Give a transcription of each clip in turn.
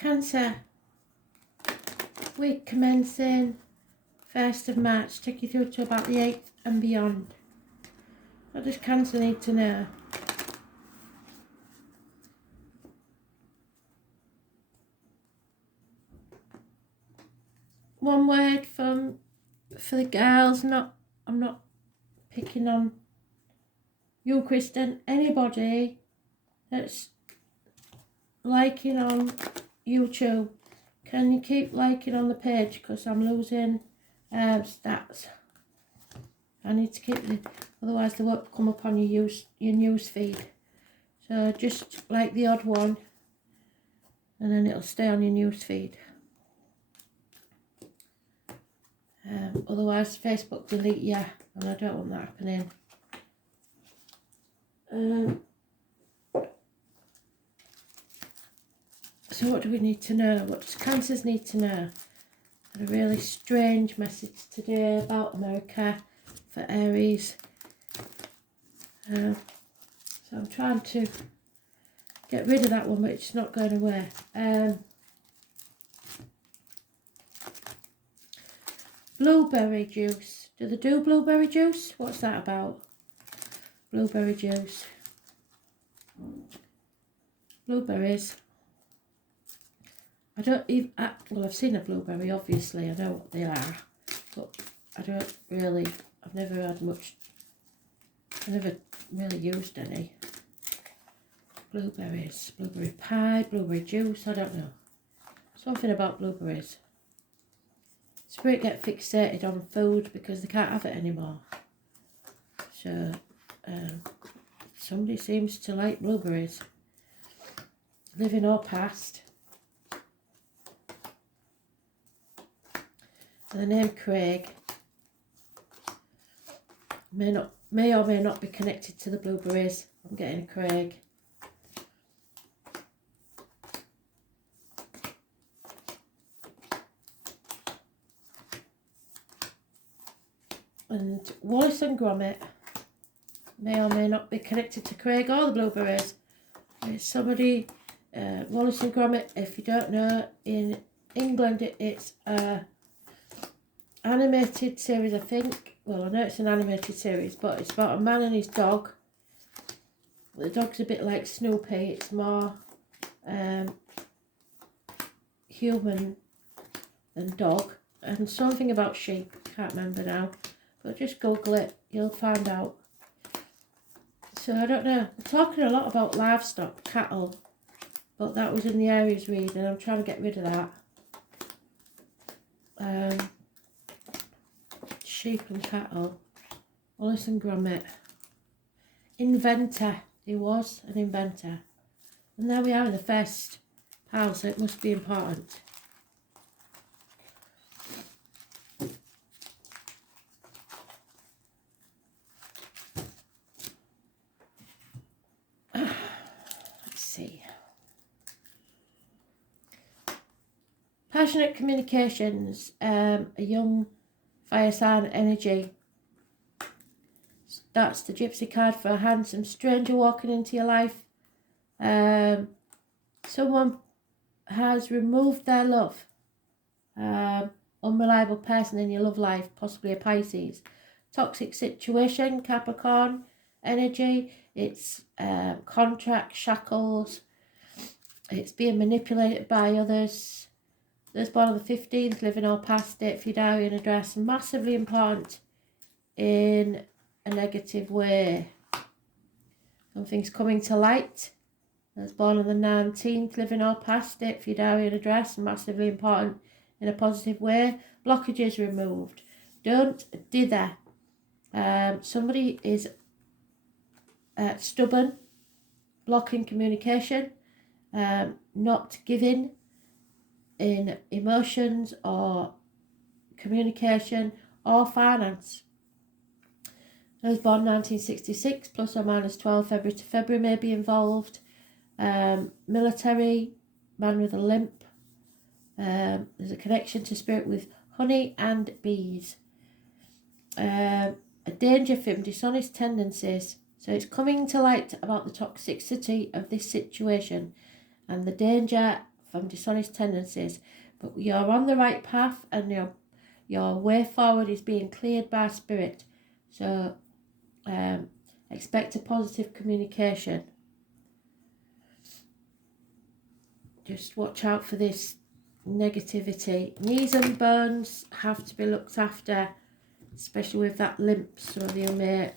Cancer, week commencing 1st of March, take you through to about the 8th and beyond. What does Cancer need to know? One word for the girls. I'm not picking on you, Kristen. Anybody that's liking on YouTube, can you keep liking on the page, because I'm losing stats. I need to keep otherwise they won't come up on your news feed. So just like the odd one, and then it'll stay on your news feed. Otherwise Facebook delete you, and I don't want that happening. So what do we need to know? What does Cancers need to know? A really strange message today about America for Aries. So I'm trying to get rid of that one, but it's not going away. Blueberry juice. Do they do blueberry juice? What's that about? Blueberry juice. Blueberries. I don't even, well, I've seen a blueberry, obviously, I know what they are, but I don't really, I've never had much, I never really used any. Blueberries, blueberry pie, blueberry juice, I don't know. Something about blueberries. Spirit get fixated on food because they can't have it anymore. So, somebody seems to like blueberries. Living or past. The name Craig may or may not be connected to the blueberries. I'm getting Craig. And Wallace and Gromit may or may not be connected to Craig or the blueberries. It's somebody, Wallace and Gromit, if you don't know, in England it's a animated series, I think. Well, I know it's an animated series, but it's about a man and his dog. The dog's a bit like Snoopy. It's more human than dog. And something about sheep. Can't remember now. But just Google it. You'll find out. So I don't know. We're talking a lot about livestock, cattle. But that was in the Aries read, and I'm trying to get rid of that. Sheep and cattle. Wallace and Gromit. Inventor. He was an inventor. And there we are in the first pile, so it must be important. Let's see. Passionate communications. A young fire sign energy. That's the Gypsy card for a handsome stranger walking into your life. Someone has removed their love. Unreliable person in your love life, possibly a Pisces. Toxic situation, Capricorn energy. It's contract, shackles. It's being manipulated by others. Those born on the 15th, living or past, date for your diary and address. Massively important in a negative way. Something's coming to light. Those born on the 19th, living or past, date for your diary and address. Massively important in a positive way. Blockages removed. Don't dither. Somebody is stubborn, blocking communication, not giving in emotions or communication or finance. Those born 1966, plus or minus 12 February to February may be involved. Military, man with a limp. There's a connection to spirit with honey and bees. A danger from dishonest tendencies. So it's coming to light about the toxicity of this situation and the danger from dishonest tendencies. But you're on the right path, and your way forward is being cleared by Spirit. So expect a positive communication. Just watch out for this negativity. Knees and bones have to be looked after, especially with that limp. Some of you may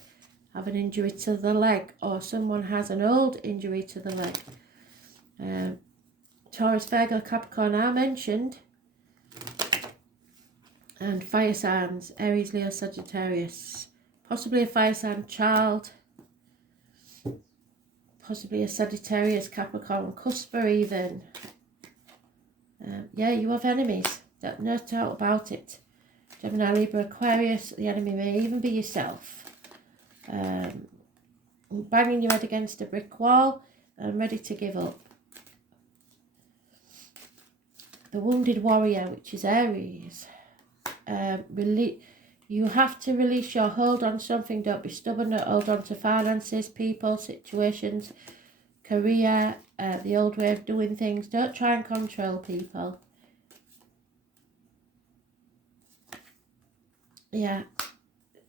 have an injury to the leg, or someone has an old injury to the leg. Taurus, Virgo, Capricorn are mentioned, and fire signs, Aries, Leo, Sagittarius. Possibly a fire sign child, possibly a Sagittarius, Capricorn, Cusper even. Yeah, you have enemies, no doubt about it. Gemini, Libra, Aquarius, the enemy may even be yourself. Banging your head against a brick wall and ready to give up. The wounded warrior, which is Aries. You have to release your hold on something. Don't be stubborn. Don't hold on to finances, people, situations, career, the old way of doing things. Don't try and control people. Yeah,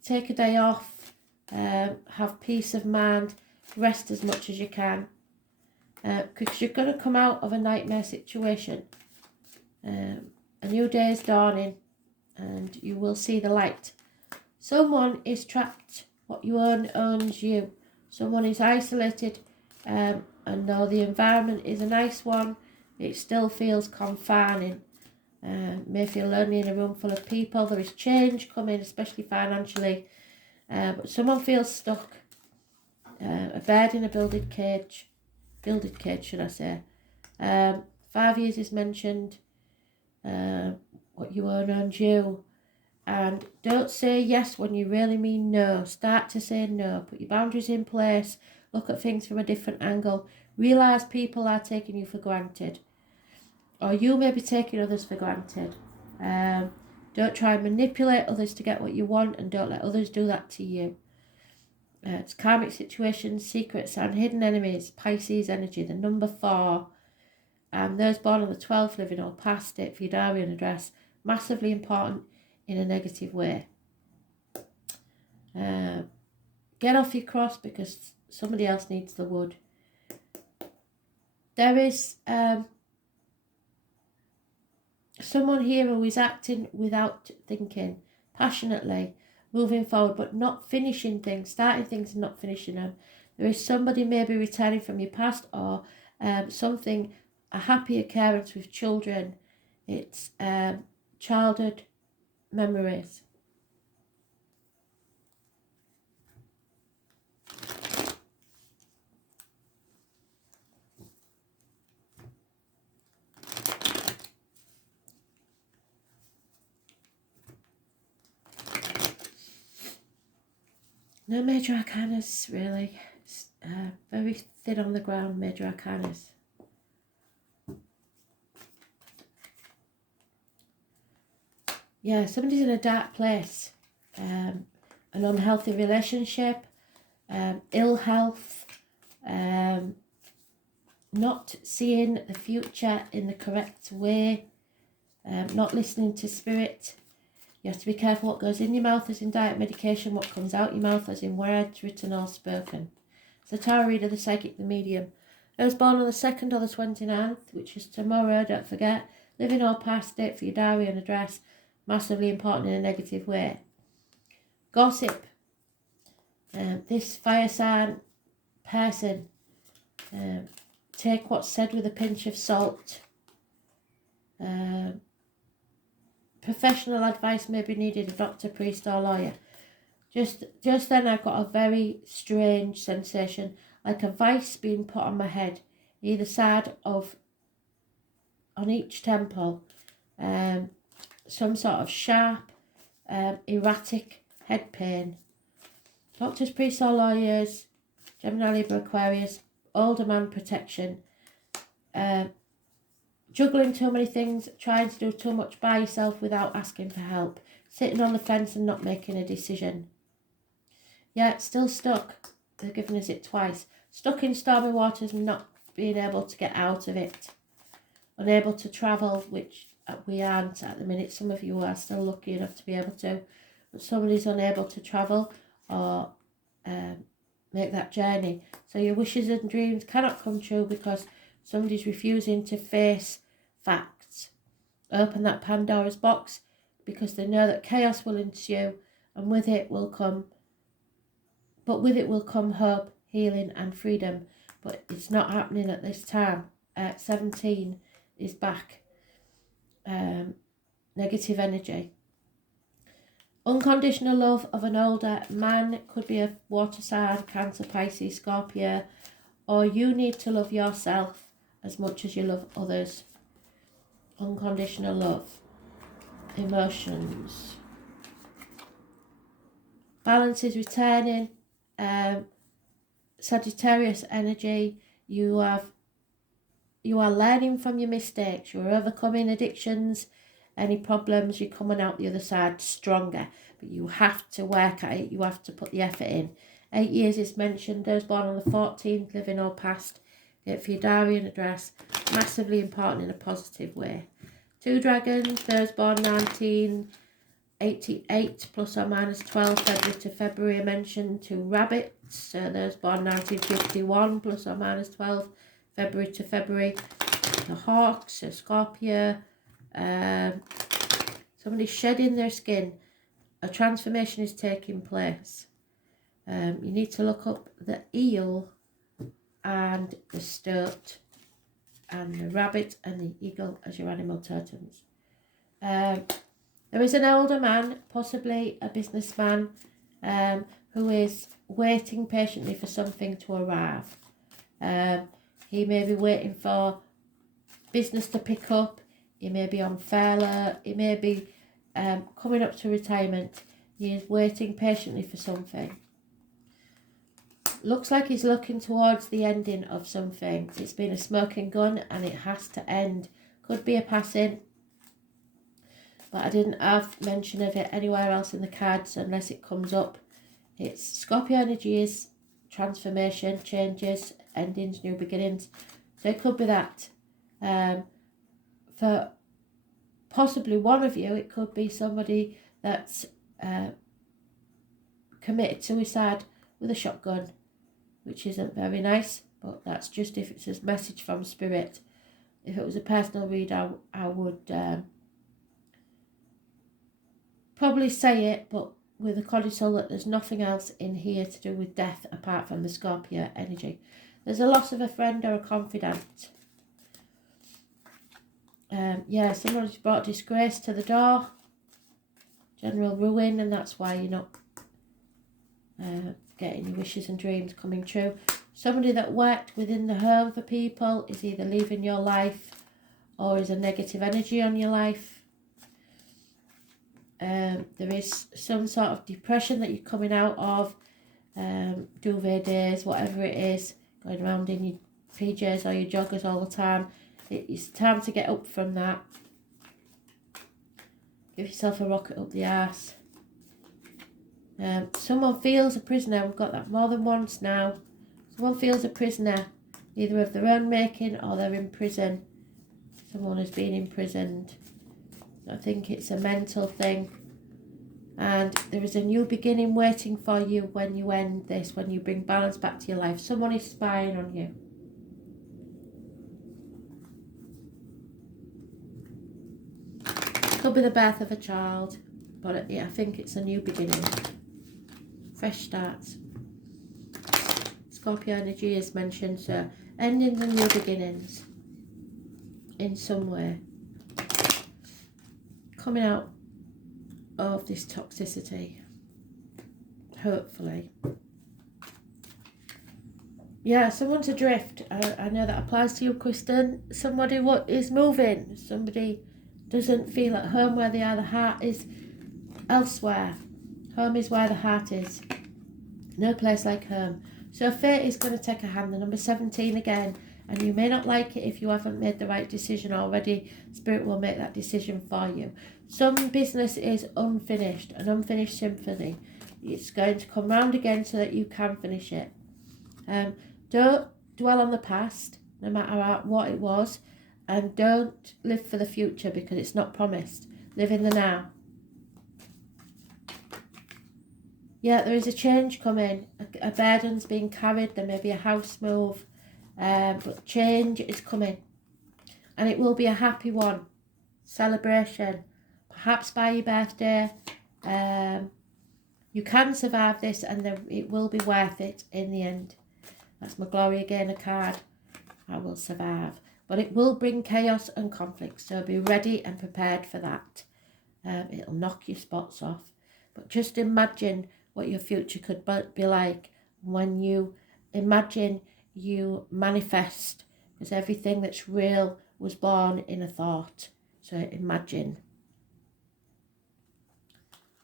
take a day off. Have peace of mind. Rest as much as you can. Because you're going to come out of a nightmare situation. A new day is dawning, and you will see the light. Someone is trapped. What you own owns you. Someone is isolated, and though the environment is a nice one, it still feels confining. May feel lonely in a room full of people. There is change coming, especially financially, but someone feels stuck. A bird in a builded cage should I say. 5 years is mentioned. What you own owns you. And don't say yes when you really mean no. Start to say no. Put your boundaries in place. Look at things from a different angle. Realise people are taking you for granted. Or you may be taking others for granted. Don't try and manipulate others to get what you want, and don't let others do that to you. It's karmic situations, secrets and hidden enemies. Pisces energy, the number 4. And those born on the 12th, living or past it, for your diary and address. Massively important in a negative way. Get off your cross, because somebody else needs the wood. There is someone here who is acting without thinking, passionately, moving forward, but not finishing things, starting things and not finishing them. There is somebody maybe returning from your past, or something, a happy occurrence with children. It's childhood memories. No major arcanas, really. It's, very thin on the ground, major arcanas. Yeah, somebody's in a dark place. An unhealthy relationship, ill health, not seeing the future in the correct way, not listening to spirit. You have to be careful what goes in your mouth as in diet medication, what comes out your mouth as in words, written or spoken. So tarot reader, the psychic, the medium. I was born on the 2nd or the 29th, which is tomorrow, don't forget. Living or past, date for your diary and address. Massively important in a negative way. Gossip. This fire sign person, take what's said with a pinch of salt. Professional advice may be needed, a doctor, priest or lawyer. Just then I've got a very strange sensation, like a vice being put on my head, either side of, on each temple. Some sort of sharp, erratic head pain. Doctors, priests or lawyers, Gemini, Libra, Aquarius, older man protection. Juggling too many things, trying to do too much by yourself without asking for help. Sitting on the fence and not making a decision. Yeah, it's still stuck. They're giving us it twice. Stuck in stormy waters and not being able to get out of it. unable to travel, which we aren't at the minute. Some of you are still lucky enough to be able to, but somebody's unable to travel or make that journey. So your wishes and dreams cannot come true because somebody's refusing to face facts. Open that Pandora's box because they know that chaos will ensue, and with it will come hope, healing and freedom. But it's not happening at this time. 17 is back. Negative energy. Unconditional love of an older man, could be a water sign, Cancer, Pisces, Scorpio, or you need to love yourself as much as you love others. Unconditional love. Emotions. Balance is returning. Sagittarius energy. You are learning from your mistakes. You're overcoming addictions, any problems. You're coming out the other side stronger. But you have to work at it. You have to put the effort in. 8 years is mentioned. Those born on the 14th, living or past. Get for your diary and address. Massively important in a positive way. 2 dragons. Those born 1988 plus or minus 12 February to February are mentioned. 2 rabbits. So those born 1951 plus or minus 12 February to February. The hawks, a Scorpio. Somebody's shedding their skin. A transformation is taking place. You need to look up the eel and the stoat and the rabbit and the eagle as your animal totems. There is an older man, possibly a businessman, who is waiting patiently for something to arrive. He may be waiting for business to pick up. He may be on furlough. He may be coming up to retirement. He is waiting patiently for something. Looks like he's looking towards the ending of something. It's been a smoking gun and it has to end. Could be a passing, but I didn't have mention of it anywhere else in the cards unless it comes up. It's Scorpio energy is transformation, changes, endings, new beginnings. So it could be that. For possibly one of you, it could be somebody that's committed suicide with a shotgun, which isn't very nice, but that's just if it's a message from spirit. If it was a personal read, I would probably say it, but with a codicil that there's nothing else in here to do with death apart from the Scorpio energy. There's a loss of a friend or a confidant. Someone's brought disgrace to the door, general ruin, and that's why you're not getting your wishes and dreams coming true. Somebody that worked within the home for people is either leaving your life or is a negative energy on your life. There is some sort of depression that you're coming out of, duvet days, whatever it is, going around in your PJs or your joggers all the time. It's time to get up from that. Give yourself a rocket up the arse. Someone feels a prisoner. We've got that more than once now. Someone feels a prisoner, either of their own making or they're in prison. Someone has been imprisoned. I think it's a mental thing. And there is a new beginning waiting for you when you end this, when you bring balance back to your life. Someone is spying on you. Could be the birth of a child, but I think it's a new beginning. Fresh starts. Scorpio energy is mentioned, so endings and new beginnings in some way. Coming out of this toxicity, hopefully. Yeah, someone's adrift. I know that applies to you, Kristen. Somebody is moving. Somebody doesn't feel at home where they are. The heart is elsewhere. Home is where the heart is. No place like home. So fate is going to take a hand. The number 17 again. And you may not like it if you haven't made the right decision already. Spirit will make that decision for you. Some business is unfinished. An unfinished symphony. It's going to come round again so that you can finish it. Don't dwell on the past, no matter what it was. And don't live for the future because it's not promised. Live in the now. Yeah, there is a change coming. A burden's being carried. There may be a house move. But change is coming. And it will be a happy one. Celebration. Perhaps by your birthday. You can survive this and it will be worth it in the end. That's my Gloria Gaynor card. I will survive. But it will bring chaos and conflict. So be ready and prepared for that. It'll knock your spots off. But just imagine what your future could be like when you imagine you manifest, because everything that's real was born in a thought. So imagine.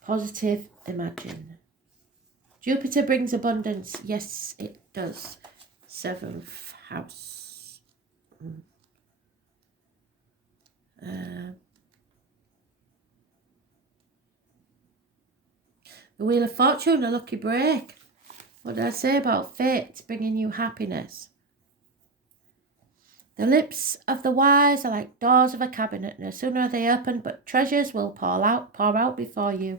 Positive imagine. Jupiter brings abundance. Yes, it does. 7th house. The Wheel of Fortune, a lucky break. What did I say about fate bringing you happiness? The lips of the wise are like doors of a cabinet. No sooner are they opened, but treasures will pour out before you.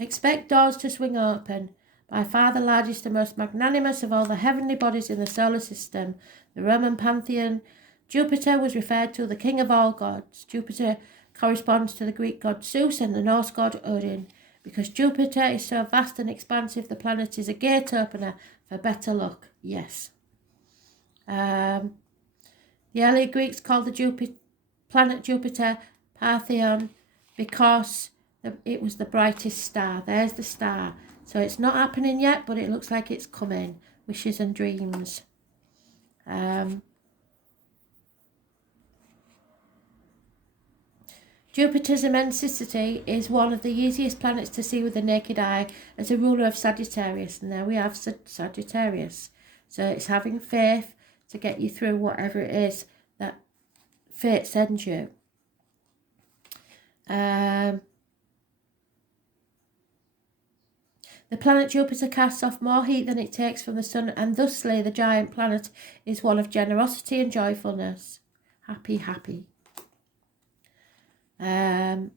Expect doors to swing open. By far the largest and most magnanimous of all the heavenly bodies in the solar system, the Roman pantheon, Jupiter was referred to the king of all gods. Jupiter corresponds to the Greek god Zeus and the Norse god Odin. Because Jupiter is so vast and expansive, the planet is a gate opener for better luck. Yes. The early Greeks called the planet Jupiter Pantheon because it was the brightest star. There's the star. So it's not happening yet, but it looks like it's coming. Wishes and dreams. Jupiter's immensity is one of the easiest planets to see with the naked eye as a ruler of Sagittarius. And there we have Sagittarius. So it's having faith to get you through whatever it is that fate sends you. The planet Jupiter casts off more heat than it takes from the sun, and thusly the giant planet is one of generosity and joyfulness. Happy, happy. In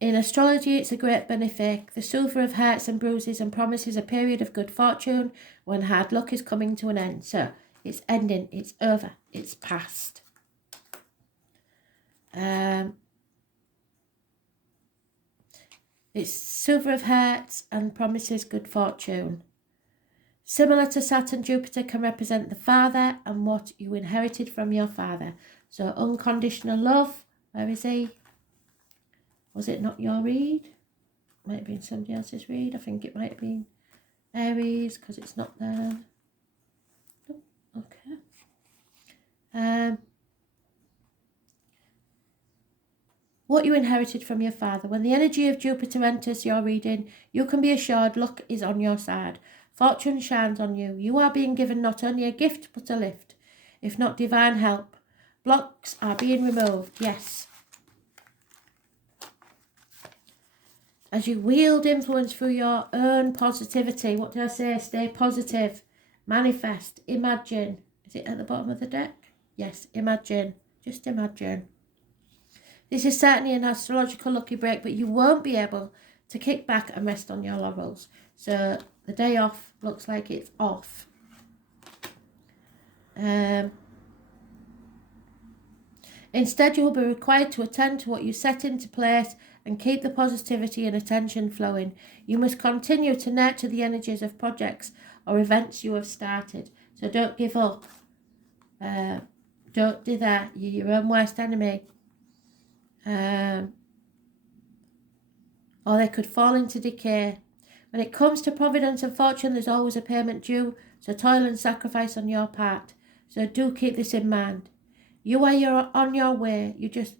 astrology, it's a great benefic. The silver of hearts and bruises and promises a period of good fortune when hard luck is coming to an end. So it's ending, it's over, it's past. It's silver of hearts and promises good fortune. Similar to Saturn, Jupiter can represent the father and what you inherited from your father. So unconditional love. Where is he? Was it not your read? Might have been somebody else's read. I think it might have been Aries because it's not there. Oh, okay. What you inherited from your father. When the energy of Jupiter enters your reading, you can be assured luck is on your side. Fortune shines on you. You are being given not only a gift but a lift, if not divine help. Blocks are being removed. Yes. As you wield influence through your own positivity. What did I say? Stay positive. Manifest. Imagine. Is it at the bottom of the deck? Yes, imagine. Just imagine. This is certainly an astrological lucky break, but you won't be able to kick back and rest on your laurels. So the day off looks like it's off. Instead, you will be required to attend to what you set into place and keep the positivity and attention flowing. You must continue to nurture the energies of projects or events you have started. So don't give up. Don't do that. You're your own worst enemy. Or they could fall into decay. When it comes to providence and fortune, there's always a payment due, so toil and sacrifice on your part. So do keep this in mind. You're on your way. You just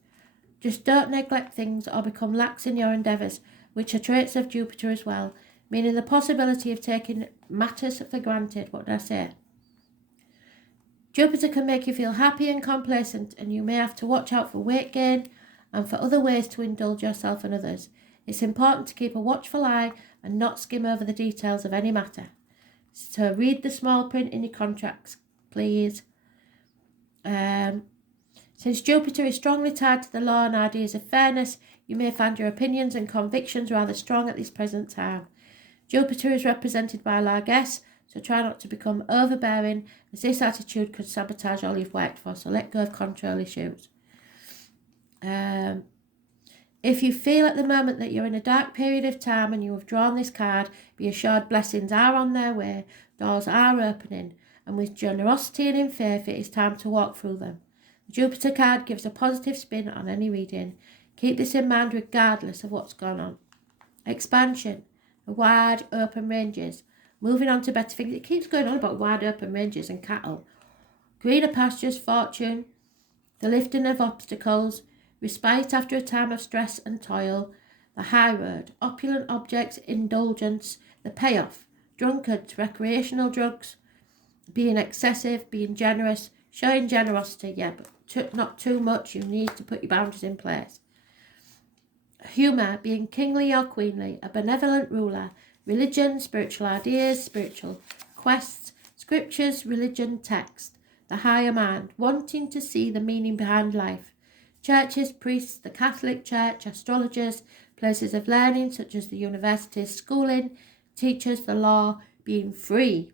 don't neglect things or become lax in your endeavours, which are traits of Jupiter as well, meaning the possibility of taking matters for granted. What did I say? Jupiter can make you feel happy and complacent, and you may have to watch out for weight gain and for other ways to indulge yourself and others. It's important to keep a watchful eye and not skim over the details of any matter. So read the small print in your contracts, please. Since Jupiter is strongly tied to the law and ideas of fairness, you may find your opinions and convictions rather strong at this present time. Jupiter is represented by a largesse, so try not to become overbearing, as this attitude could sabotage all you've worked for, so let go of control issues. If you feel at the moment that you're in a dark period of time and you have drawn this card, be assured blessings are on their way, doors are opening, and with generosity and in faith it is time to walk through them. The Jupiter card gives a positive spin on any reading. Keep this in mind regardless of what's gone on. Expansion, wide open ranges. Moving on to better things. It keeps going on about wide open ranges and cattle. Greener pastures, fortune, the lifting of obstacles, respite after a time of stress and toil, the high road, opulent objects, indulgence, the payoff, drunkards, recreational drugs, being excessive, being generous, showing generosity, yeah, but not too much. You need to put your boundaries in place. Humour, being kingly or queenly, a benevolent ruler, religion, spiritual ideas, spiritual quests, scriptures, religion, text, the higher mind, wanting to see the meaning behind life, churches, priests, the Catholic Church, astrologers, places of learning such as the universities, schooling, teachers, the law, being free,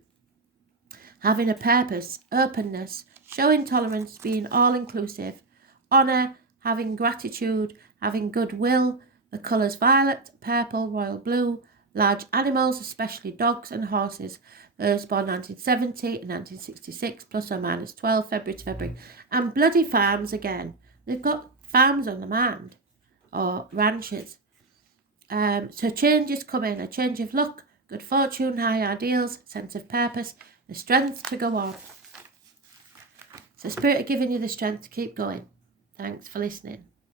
having a purpose, openness, showing tolerance, being all-inclusive, honour, having gratitude, having goodwill, the colours violet, purple, royal blue, large animals, especially dogs and horses, those born 1970 and 1966, plus or minus 12, February to February, and bloody farms again. They've got farms on demand, or ranches. So change is coming, a change of luck, good fortune, high ideals, sense of purpose, the strength to go on. So Spirit are giving you the strength to keep going. Thanks for listening.